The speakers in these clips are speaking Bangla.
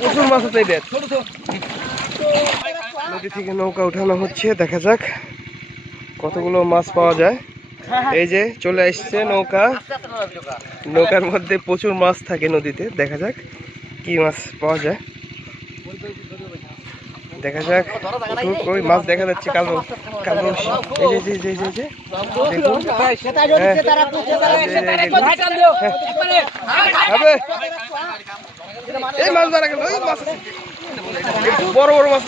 প্রচুর মাছ আছে এদের। নদী থেকে নৌকা উঠানো হচ্ছে, দেখা যাক কতগুলো মাছ পাওয়া যায়। এই যে চলে আসছে নৌকা, নৌকার মধ্যে প্রচুর মাছ থাকে নদীতে। দেখা যাক কি মাছ পাওয়া যায়, দেখা যাক। ওই মাছ দেখা যাচ্ছে কালো কালো। এই যে দেখুন, এই মাছ ধরা গেল, বড় বড় মাছ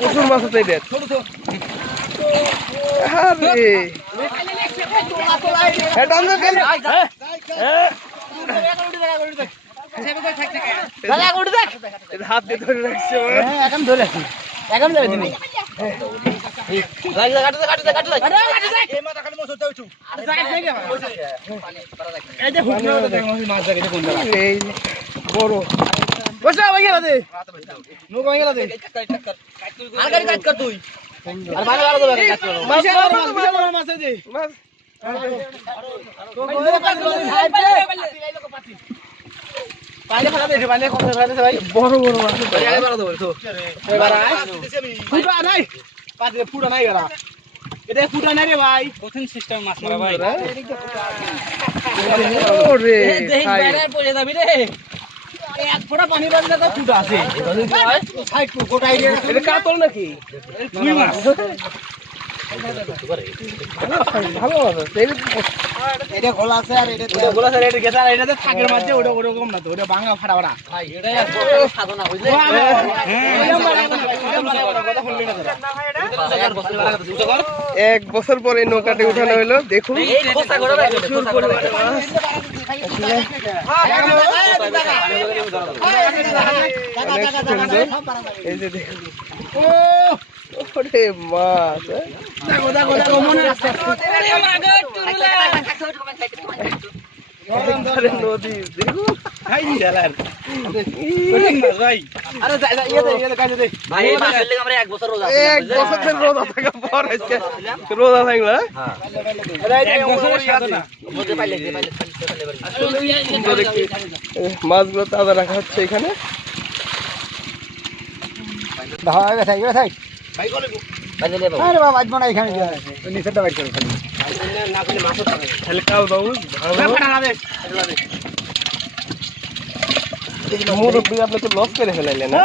প্রচুর মাছ আছে এদের। হাত দিয়ে ধরে রাখছে, এখন ধরে রাখছি, এখন ধরে দিন। বড় বসা হয়ে গেল দে, নৌকা হয়ে গেল দে, আর গাড়ি কাট কর তুই, আর ভালো ভালো দে কাট কর। মাছ মাছ দে, মাছ পাইলে ফেলা দে, পাইলে কত ফেলা দে ভাই, বড় বড় মাছ আগে বড় দে তো এবার আয়। ফুটা নাই পাতে, ফুটা নাই গরা, এটা ফুটা নাই রে ভাই, কঠিন সিস্টেম মাছ মারা ভাই। ওরে ভাই বাইরে পড়ে যাবি রে, এক ফোঁটা পানি বাজলে তো ফুটা আছে। সাইড টু গোটা এরিয়া, এটা কাতল নাকি দুই মাছ? ভালো আছে এটা গোলা আছে, আর এটা গোলা আছে, এটা গেছে, আর এটাতে থাকের মাঝে ওটা ওরকম না তো, ওটা ভাঙা ফাটা ফাটা ভাই। এটাই সাধনা বুঝলে, এক বছর পরে নৌকাতে উঠানো হলো। দেখুন এই যে দেখুন, ওরে মাছ নদী দেখুন। এক বছর রোজা থাকা পর রোজা থাকলো, মাছগুলো তাজা রাখা হচ্ছে এখানে। মুরব্বী আপনি তো লস করে ফেলাইলেন না?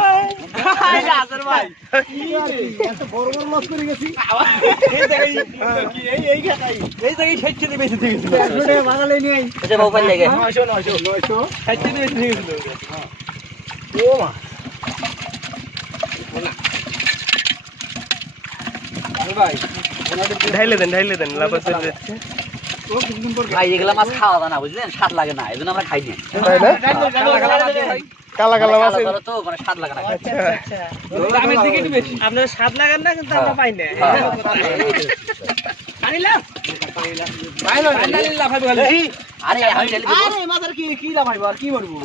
ঢাইলে দেন লাভ আছে। ভাই এগুলা মাছ খাওয়া যায় না বুঝলেন, স্বাদ লাগে না, এজন্য আমরা খাই না। কালা কালা মাছ তো মানে স্বাদ লাগে না। দামের দিকে একটু বেশি, আপনার স্বাদ লাগান না, কিন্তু আমরা পাই না। আরে আরে মাছের কি লাভ হইব, আর কি করবো?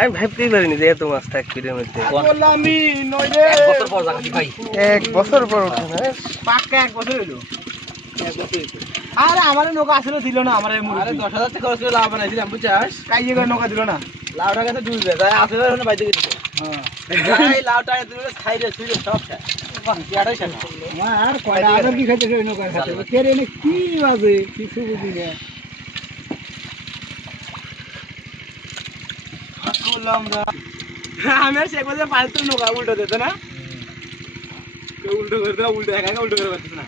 আমি ভাবতেই পারিনি যে এত মাছ থাকবে এর মধ্যে। এক বছর পর উঠে, পাক্কা এক বছর হইলো। আরে আমার নৌকা আসলে দিল না, আমার 10,000 টাকা খরচ করে লাভ বানাইছিলাম বুঝছাস, কাইয়ে করে নৌকা দিল না। লাউটা কাছে ডুববে তাই আসলে বাইতে গেছে। হ্যাঁ এই লাউটা দিলে খাইলে শুইলে সব খায়। বাহ কিটাই খায় না আর কয়টা আদর কি খাইতে ওই নৌকা খাইতে কে রে কি বাজে কিছু বুঝি না। আমি আর শেখ বাজার পাঁচটা নৌকা উল্টো দিত না, উল্টো করে দেওয়া, উল্টো একা উল্টো করে পারতেছে না।